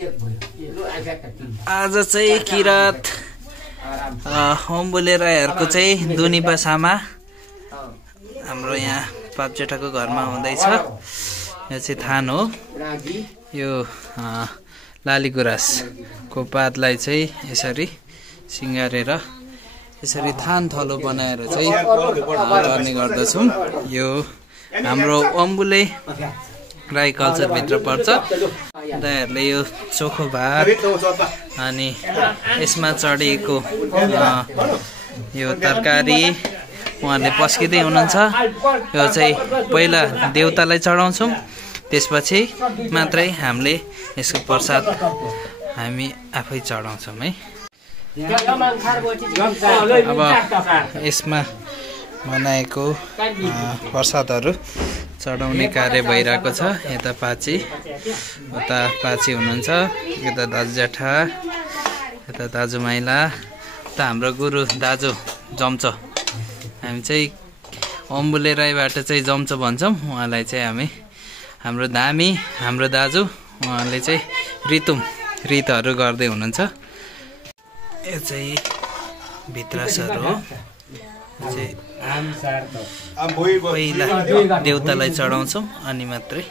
आज चाहिँ किरात ओम्बुले राईहरूको चाहिँ दुनी बसामा हाम्रो यहाँ पापजेठाको घरमा हुँदैछ। यो चाहिँ थान हो। यो लाली गुराँसको पातलाई चाहिँ यसरी सिँगारेर यसरी थान थलो बनाएर चाहिँ गर्ने गर्दछौँ। यो हाम्रो ओम्बुले राई कल्चरभित्र पर्छ। दाइहरूले यो चोखो भात अनि यसमा चढेको यो तरकारी उहाँहरूले पस्किँदै हुनुहुन्छ। यो चाहिँ पहिला देवतालाई चढाउँछौँ, त्यसपछि मात्रै हामीले यसको प्रसाद हामी आफै चढाउँछौँ है। अब यसमा बनाएको प्रसादहरू चढाउने कार्य भइरहेको छ। यता पाची, उता पाची हुनुहुन्छ, यता दाजु जेठा, यता दाजु माइला, उता हाम्रो गुरु दाजु जम्च। हामी चाहिँ ओम्बुले राईबाट चाहिँ जम्च भन्छौँ। उहाँलाई चाहिँ हामी हाम्रो धामी, हाम्रो दाजु, उहाँले चाहिँ रीतहरू गर्दै हुनुहुन्छ। यो चाहिँ भित्रासहरू हो। पहिला देवतालाई चढाउँछौँ अनि मात्रै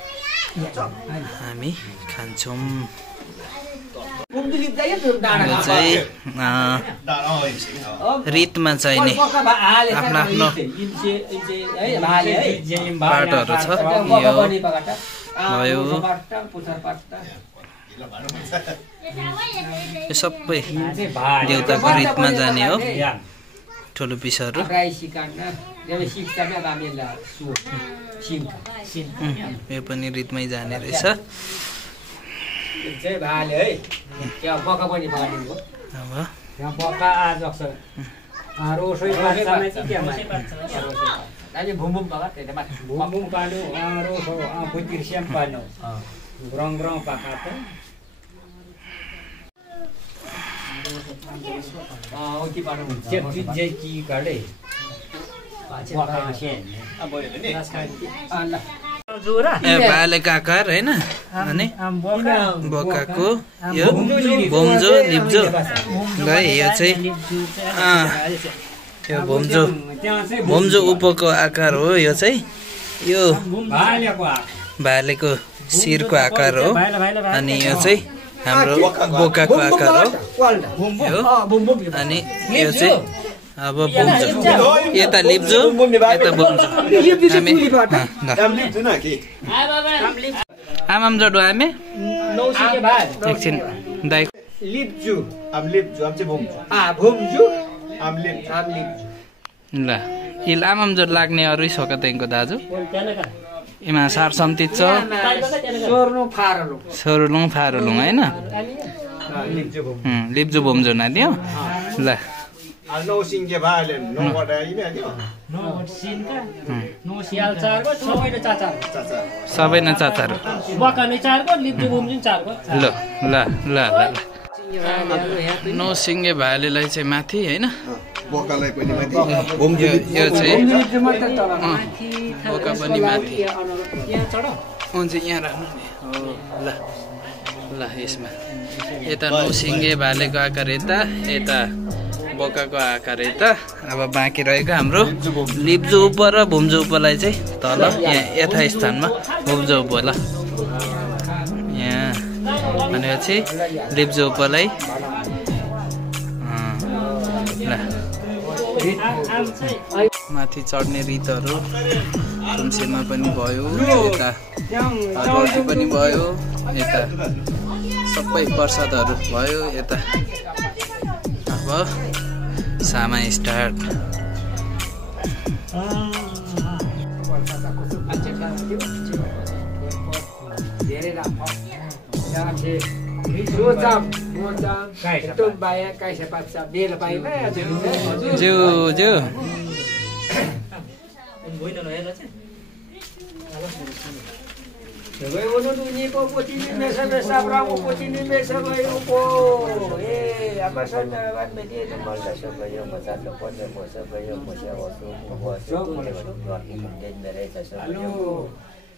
हामी खान्छौँ। यो चाहिँ रीतमा चाहिने आफ्नो आफ्नो पार्टहरू छ। यो भयो, यो सबै देवताको रीतमा जाने हो। ठुलो पिसहरू यो पनि रीतमै जाने रहेछ। भालेको आकार होइन, अनि बोकाको यो भोम्जो लिप्जो ल। यो चाहिँ यो भोम्जो उपको आकार हो। यो चाहिँ यो भालेको शिरको आकार हो। अनि यो चाहिँ हाम्रो बोकाको आकार हो यो। अनि यो चाहिँ अब भोम्जो, यता लिप्जो, यता भोम्जो। आमाम जोडो हामी एकछिन दाइ लिप्जु आम लिप्जु आम चाहिँ भोम्जु आम लिप्जु ल। यी आमाम जोड लाग्ने अरू सोका त्यहाँको दाजु एमा सार सम्तिच छ। सोरुलुङ फारुलुङ होइन, लिप्जु भोम्जो नादियो ल। सबै न चाचार ल ल ल ल। नौ सिङ्गे भालेलाई चाहिँ माथि होइन, यो चाहिँ बोका पनि माथि हुन्छ। यहाँ राख्नु ल ल। यसमा यता नौ सिङ्गे भालेको आकार यता, यता बोकाको आकार यता। अब बाँकी रहेको हाम्रो लिप्जु उप र भोम्जो उपलाई चाहिँ तल यहाँ यथास्थानमा भोम्जो उप ल यहाँ। भनेपछि लिप्जु उपलाई ल माथि चढ्ने रीतहरू सुमसेमा पनि भयो, यता रोटी पनि भयो, यता सबै प्रसादहरू भयो यता। अब सामा स्टार्ट।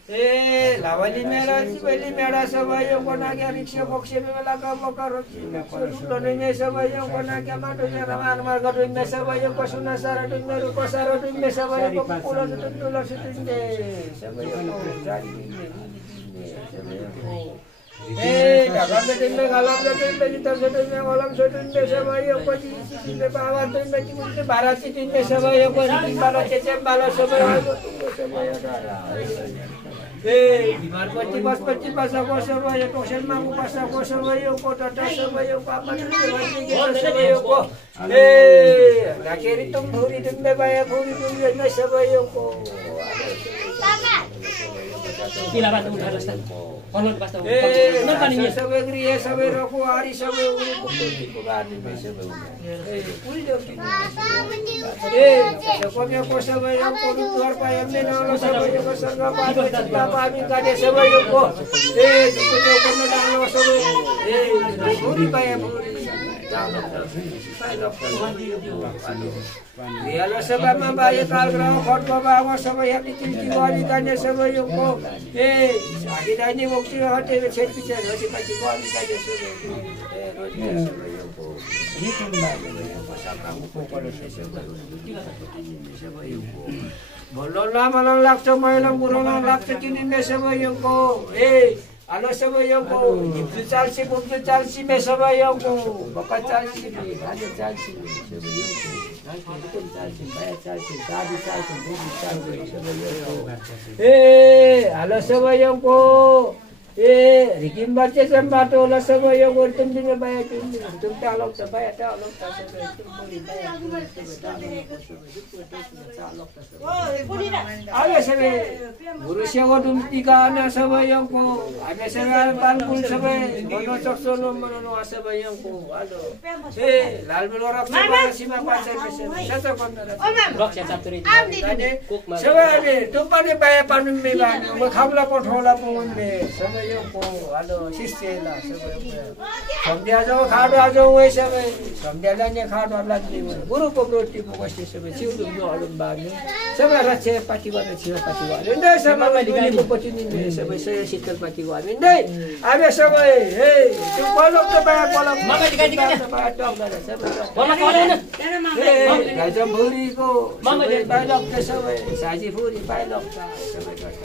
ए लावली मेरा सिबली मेरा सबै कोना के रिक्शा बक्से में लगा बकर सुनो ने सबै कोना के माटो मेरा मार गडो में सबै को सुना सारा दुन मेरो को सारा दुन में सबै को पुलो दुन सुतिने सबै जारी ए ढाका में दिन में गलम में दिन में जितना से दिन में गलम से दिन में सबै को जी में बाबा दिन में जी भारत दिन में सबै को बाला चेचे बाला सबै ए बिमार पति pasal ko सबै को शर्मा को pasal ko सबै को टाटा सबै को apa के सबै को ए नाकेरी तुम भूरी दिन में बाया भूरी दिन में सबै को किला बात उठा रस्ता अनोट पास्ता नपानी सबै गृह सबै रखो आरी सबै को गाडी में सबै ए पुरी जोटी ए को सबै को द्वार पाए में न सबै को संग पामी काटे सबै को ए जो को डालो सबै ए भूरी पाए भूरी याला सबैमा बाए कालग्रह खटको बाबा सबै हति तिनकी गरी गाने सबै को ए आदि दाइने मुक्ति हटे छेट पिछे हटे पछि गरी गाने सबै ए रोजी सबै को हितुन बाले सका को करे सबै को बोल्न लामन लाग्छ मैला मुरन लाग्छ किनिने सबै को ए आलो सबै को हिप्सु चाल्सी बुब्सु चाल्सी में सबै को बका चाल्सी गाने चाल्सी सबै को ए आलो सबै को ए रिकिम बच्चे से बात होला सबै को तुम दिन में बाया तुम तालो त बाया तालो त सबै तुम बोली बाया आलो सबै गुरु सेवा तुम टिकाना सबै को हामी सबै पालपुल सबै मनो चक्सोलो मनो सबै को आलो ए लालबेलो रक्छ सीमा पाछे सच गर्न रक्षा चातुरी सबै हामी तुम पनि बाया पानुम मे बानी म खाबला पठोला पवन मे सबै को आलो शिष्यला सबै सम्ध्या जो खाडो आजो वै सबै सम्ध्याला ने खाडो लाग्ने गुरु को रोटी को कष्ट सबै छिउदु जो हलुम बानी सबै रक्षा पाटी गर्ने छिउ पाटी गर्ने नै सबै दुनी को पति नि सबै सय शीतल पाटी गर्ने नै आबे सबै हे त्यो पलक त बाया पलक मगा गाडी बाया टक गरे सबै ममा कले न गाजम भुरी को ममा बायलक सबै साजी भुरी बायलक सबै गर्छ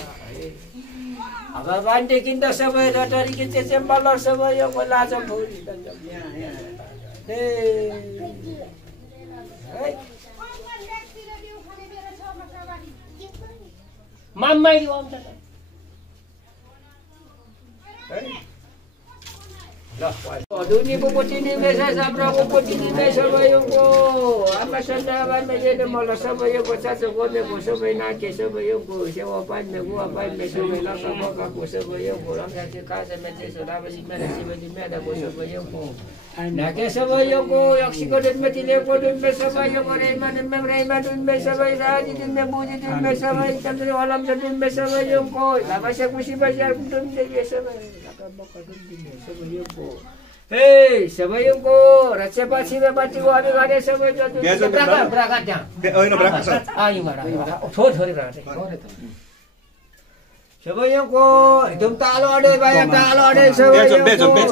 अब बान्डे किन्दा सबै रटरी के चेचेम्बलर सबै यो लाजम भुरी ए माम्माइ दिवम त दुनी को पोचिनी में से सबरा को पोचिनी में सबै को आमा सन्दाबान में जे मल सबै को सास को में को सबै ना के सबै को सेवा पान में को पान में सबै लका मका को सबै को रंगा के काज में जे सोरा बसी में सिबदी में दा को सबै को ना के सबै को यक्षी को दिन में तिले को दिन में सबै को रे मन में रे मन में सबै राज दिन में बुझी दिन में सबै चंद्र वालम दिन में सबै को लाबा से खुशी बजार दिन में सबै लका मका दिन में सबै को ए सबै को रचे पछि में बाटी को हामी गाडे सबै जो ब्राका त्यहाँ होइन ब्राका छ आइ मारा छोरी राटे सबै को एकदम तालो अडे बाया तालो अडे सबै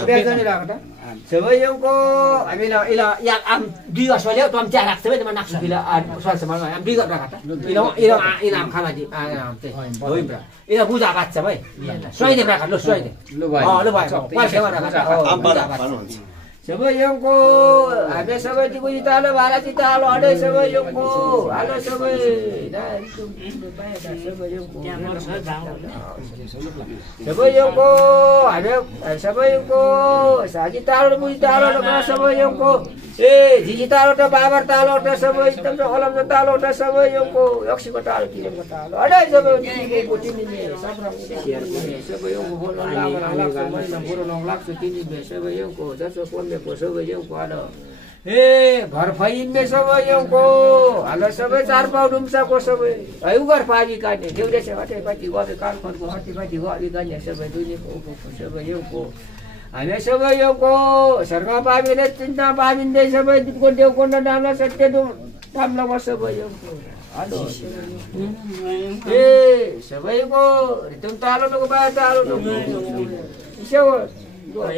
बेचन राख्दा सबै को हामीला इला या आम दुई असले तम त्या राख्छ बे म नाक्छ इला सल्छ म आम दुई राख्दा इला इला आम खाला दि आम ते होइ ब्रा इला बुझा बाच्छ भाइ सोइदे राख्दा लो सोइदे ल भाइ पाल सेवा राख्दा आम बुझा बाच्छ सबै को हामी सबै दिगु तालो भाला तालो अडे सबै को आलो सबै सबै को हामी सबै को साजी तालो मुजी तालो सबै को ए जिजी तालो त बाबर तालो त सबै एकदम अलम तालो त सबै को यक्षीको तालो किनेको तालो अडे सबै दिगु पोटिनी सबरा सबै को बोल लाग्छ महिना पुरो न लाग्छ तिनी सबै को जसो कोन को सबै को आलो ए घर फैन में सबै को हालो सबै चार पाउ डुम्सा को सबै उगर पानी काट्ने देउरे से हटे पाटी गबे कालखन को हटे पाटी गबे गान्ने सबै दुनी को सबै को हामी सबै को सरका पाबिने चिन्ता पाबिन्दै सबै को देउ कोन डाला सत्य दु थाम्ला सबै को Halo. Sabaiku ritum talo no ba talo no. Isaw. Dua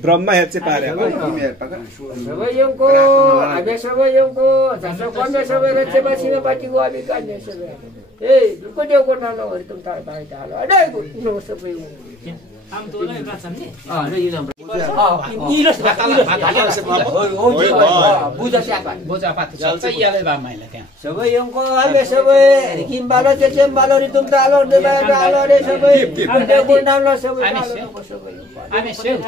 Brahma हेर्छ पारे सबैको आगे सबैको जसो गर्ने सबै रचेबासीमा पार्टीको हामी गर्ने सबै ए दुको देउको नालो रिtum talo बाइ talo ada नो सबै Amtulai rasa ni. Ada ini nama. Ilos. Buja siapa? Buja apa? Saya ialah ramai lah kan. Sebagai yang kau ambil sebagai kimbalo cecem balo ritum talo debai talo de sebagai. Ada pun talo sebagai. Ame sel.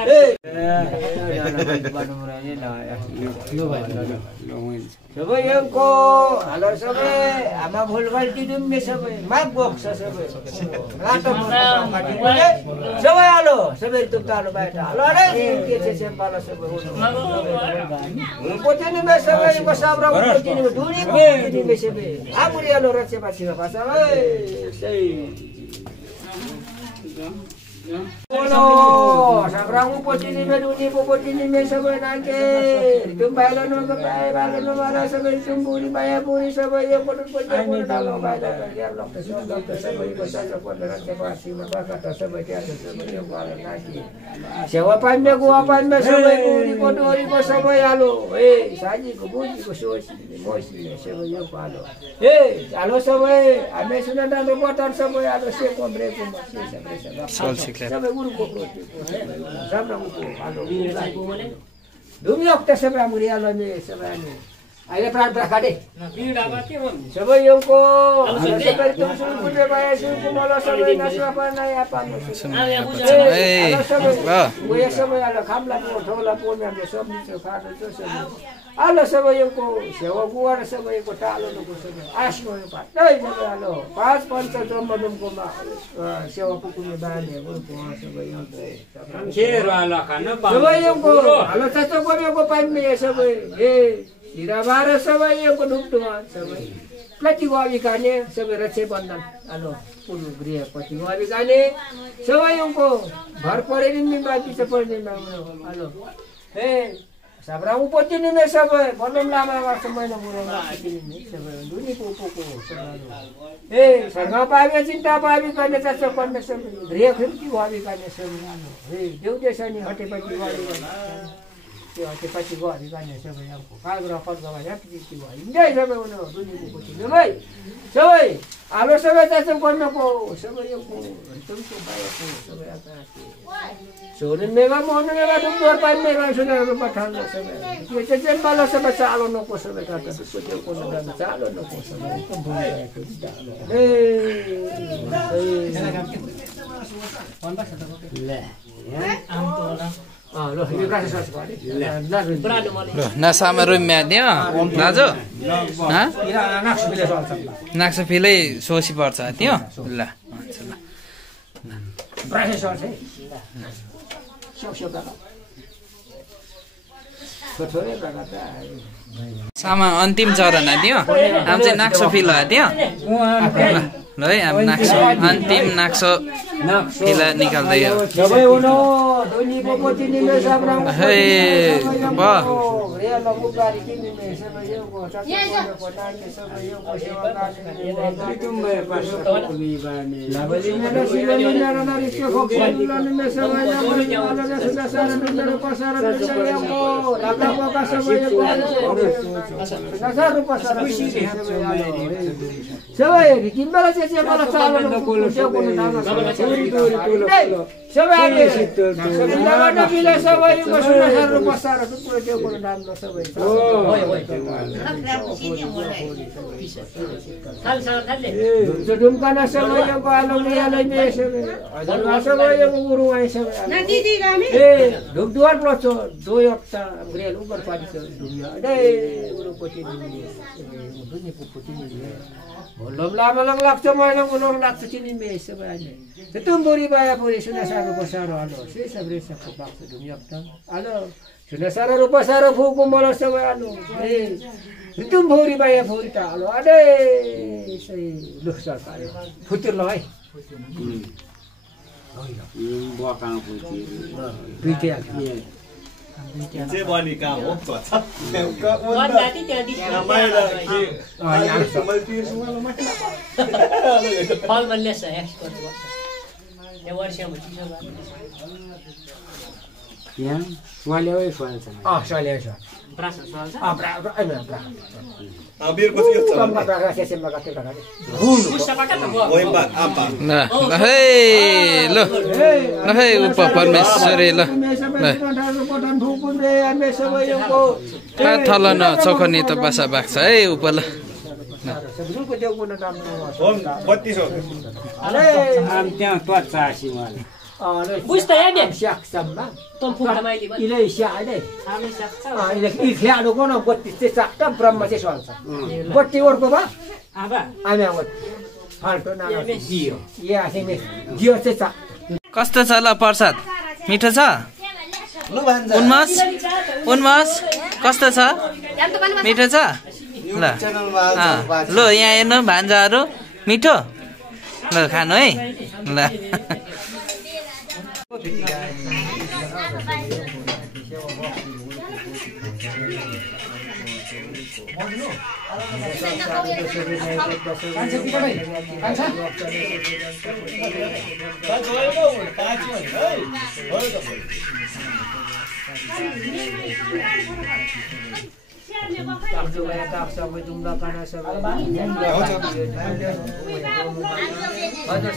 Sebagai yang kau halo sebagai ama bhulgal tidum me sebagai mak box sebagai. Rato mati boleh. Sebagai halo sebagai ritum talo baik talo de cecem balo sebagai. Pote ni me sebagai ko sabra pote ni duri ni me sebagai. Amuri halo race pasti apa sebagai.Olo, sabrang pote ni me duri pote ni me sebagai nanti. Ritum bailo no bailo no mara sebagai tumburi baya puri sebagai yang pote talo baik kerja dokter sebagai ko sabra pote race pasti apa kata sebagai ada sebagai yang bala nanti. Sewa pandai gua pandai sebagai duri ko sebagai halo. Saji ko buji ko sosi moisi sebagai yang halo. Halo sebagai ame sudah dan reporter sebagai halo sepo mereka masih sebagai Sampai guru kopi, sampai guru. Halo, dunia kita sampai amuri halo ni sampai ni. Ada peran kade. Sampai yang ko, sampai itu suruh punya bayar suruh malah sampai nasi apa naik apa. Gua sampai halo kamla pun, thola pun yang besok ni sekarang tu sampai. Halo sampai yang ko, sewa gua sampai ko talo tu sampai. Asmo yang pat. Dah sampai halo. Pas pantai tu madam ko mah. Sewa punya bayar ni, guru ko sampai yang ko. Sampai yang ko, halo satu ko yang ko pandai sampai. Dirabara sebagai yang kedua sebagai pelatihan ikannya sebagai receh bandan, alo puluh gria pelatihan ikannya sebagai yang ko berpore ini mati seperti mana, alo, sabrang upoti ini sebagai belum lama semua yang murah ini sebagai dunia pupu sebagai, sangat bahagia cinta bahagia ikannya sesuatu sebagai gria pelatihan ikannya sebagai, jauh desa ni hati pelatihan ikannya. Cepat juga di sana sebenarnya. Kalau berapa banyak pergi juga. Ini sampai mana? Dunia buku cina. Baik, sampai. Alo sampai tasam kono ko. Sampai yang ko. Itu supaya ko. Sampai atas. Soalnya memang mau memang dua pan memang sudah berpatah sampai. Kita jangan balas sampai calo noko sampai kata. Kita ko sudah calo noko sampai. Kembali itu calo. Loh, ini kasih sekali. Nasama rumah dia, najo? Hah? Naksa pilih sosi persa dia, lah. Berapa sosi? Siapa berapa? Betul berapa? Sama antim चरण दियो हम चाहिँ नाक्सो feel दियो ल है अब नाक्सो अन्तिम नाक्सो feel निकाल्दै हो सबै उनो दोनी पोपोति निले साब्राङ हे ब रे लगु गाडी किन्ने सबै यो को चक्कर पटान के सबै यो को सेवा गर्ने तुमले पासो पनि बानी लाबली मेला सिलनी नारा नारी के फोक्सलन मे सबै यो अलग सुदा सारा दुनिया पसार यो को लागा बोका सबै यो नजर पसार सबै किम्बला चाहिँ मलाई चालो नकोलो सेउको नाम सबै आले लगाट बिले सबै यो सुना सारो पसार टुक्रो सेउको नाम ल सबै जो दुमकाना सबै यो बालो लियाले मे सबै सबै यो गुरु आइ सबै न दिदी गामी ढुक दुवार प्लस दो हप्ता ग्रेल ऊपर पानी छ दुनिया डे गुरु पति दुनिया पुपुति Belum lama lang laksa mo lang ulong laksa cinime sebenarnya. Ketumburi baya puri sudah saru pasaro alo. Si sabre sa kubak sa dumyak tang. Alo. Sudah saru pasaro fuku malas sa alo. Ketumburi baya puri ta alo. Ade say luksal kali. Putir loy. Yung buah kang putir. Putir. चाहिँ बनी कहाँ हो फल बल्ले छ export गर्छ यो वर्ष यहाँ स्वालेवै स्वाल्छ स्वालेवै छ प्रासा स्वाल्छ थल न चोखनी त बासा बाख्छ है उपल बुझ्छ याने स्याक्सम्मा तँ फुटामाइली पनि इले स्याले हामी सक्छ इले इख्याडो कोन बत्ती चाहिँ चाट्टा ब्रह्म चाहिँ स्वाल्छ बत्ती ओर्को बा आबा आमे आवत फाल्टो नाना जियो ये आसेमे जियो चाहिँ चा कस्तो छ ल प्रसाद मिठो छ उन्मास कस्तो छ मिठो छ ल ल यहाँ हेर्नु भान्जाहरू मिठो ल खानु है ल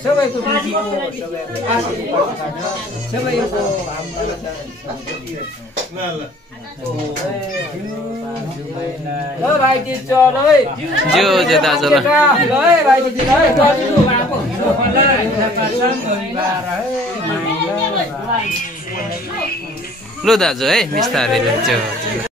सबैको ल भाइजी चल है ज्यू जे दाजु ल ल है भाइजी ल लु दाजु है बिस्तारै ल ज्यू